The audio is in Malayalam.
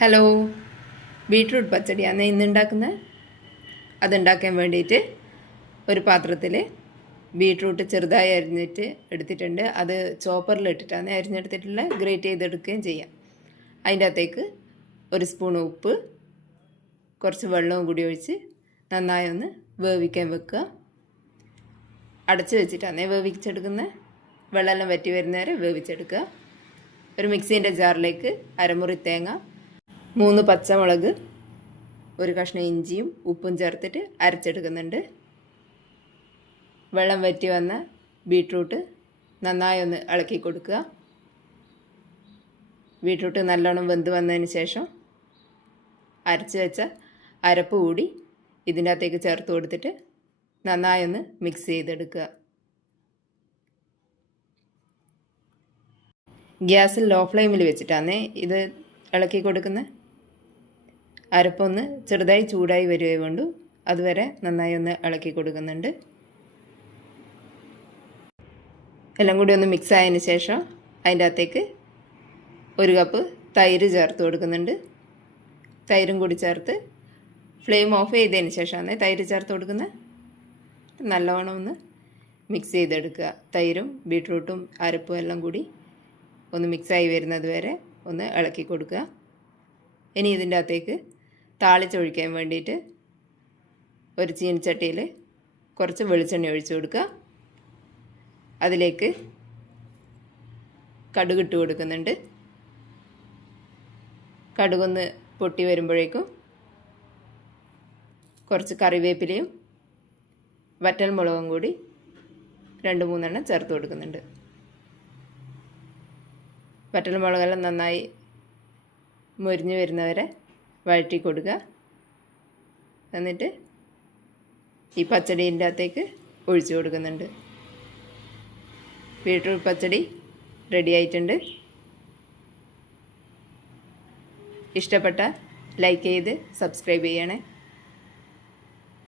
ഹലോ. ബീട്രൂട്ട് പച്ചടിയാണ് ഇന്ന് ഉണ്ടാക്കുന്നത് അതുണ്ടാക്കാൻ വേണ്ടിയിട്ട് ഒരു പാത്രത്തിൽ ബീട്രൂട്ട് ചെറുതായി അരിഞ്ഞിട്ട് എടുത്തിട്ടുണ്ട്. അത് ചോപ്പറിൽ ഇട്ടിട്ടാണ് അരിഞ്ഞെടുത്തിട്ടുള്ള. ഗ്രേറ്റ് ചെയ്തെടുക്കുകയും ചെയ്യാം. അതിന്റെ അകത്തേക്ക് ഒരു സ്പൂൺ ഉപ്പ് കുറച്ച് വെള്ളവും കൂടി ഒഴിച്ച് നന്നായി ഒന്ന് വേവിക്കാൻ വെക്കുക. അടച്ച് വെച്ചിട്ടാണ് വേവിച്ചെടുക്കുന്നത്. വെള്ളമെല്ലാം വറ്റി വരുന്നവരെ വേവിച്ചെടുക്കുക. ഒരു മിക്സീന്റെ ജാറിലേക്ക് അരമുറി തേങ്ങ മൂന്ന് പച്ചമുളക് ഒരു കഷ്ണം ഇഞ്ചിയും ഉപ്പും ചേർത്തിട്ട് അരച്ചെടുക്കുന്നുണ്ട്. വെള്ളം വറ്റി വന്ന ബീട്രൂട്ട് നന്നായി ഒന്ന് ഇളക്കി കൊടുക്കുക. ബീട്രൂട്ട് നല്ലോണം വെന്ത് വന്നതിന് ശേഷം അരച്ച് വെച്ച അരപ്പ് കൂടി ഇതിന്റെ അകത്തേക്ക് ചേർത്ത് കൊടുത്തിട്ട് നന്നായി ഒന്ന് മിക്സ് ചെയ്തെടുക്കുക. ഗ്യാസ് ലോ ഫ്ലെയിമിൽ വെച്ചിട്ടാണ് ഇത് ഇളക്കി കൊടുക്കുന്നത്. അരപ്പൊന്ന് ചെറുതായി ചൂടായി വരികയേ അതുവരെ നന്നായി ഒന്ന് ഇളക്കി കൊടുക്കുന്നുണ്ട്. എല്ലാം കൂടി ഒന്ന് മിക്സ് ആയതിന് ശേഷം അതിന്റെ അകത്തേക്ക് ഒരു കപ്പ് തൈര് ചേർത്ത് കൊടുക്കുന്നുണ്ട്. തൈരും കൂടി ചേർത്ത് ഫ്ലെയിം ഓഫ് ചെയ്തതിന് ശേഷമാണ് തൈര് ചേർത്ത് കൊടുക്കുന്നത് നല്ലവണ്ണം ഒന്ന് മിക്സ് ചെയ്തെടുക്കുക. തൈരും ബീട്രൂട്ടും അരപ്പും എല്ലാം കൂടി ഒന്ന് മിക്സായി വരുന്നത് വരെ ഒന്ന് ഇളക്കി കൊടുക്കുക. ഇനി ഇതിന്റെ അകത്തേക്ക് താളിച്ചൊഴിക്കാൻ വേണ്ടിയിട്ട് ഒരു ചീനിച്ചട്ടിയിൽ കുറച്ച് വെളിച്ചെണ്ണ ഒഴിച്ചു കൊടുക്കുക. അതിലേക്ക് കടുകിട്ട് കൊടുക്കുന്നുണ്ട്. കടുകൊന്ന് പൊട്ടി വരുമ്പോഴേക്കും കുറച്ച് കറിവേപ്പിലയും വറ്റൽ മുളകും കൂടി രണ്ട് മൂന്നെണ്ണം ചേർത്ത് കൊടുക്കുന്നുണ്ട്. വറ്റൽ മുളകെല്ലാം നന്നായി മുരിഞ്ഞു വരുന്നവരെ വഴറ്റി കൊടുക്കുക എന്നിട്ട് ഈ പച്ചടീന്റെ അകത്തേക്ക് ഒഴിച്ചു കൊടുക്കുന്നുണ്ട്. ബീട്രൂട്ട് പച്ചടി റെഡി ആയിട്ടുണ്ട്. ഇഷ്ടപ്പെട്ട ലൈക്ക് ചെയ്ത് സബ്സ്ക്രൈബ് ചെയ്യണേ.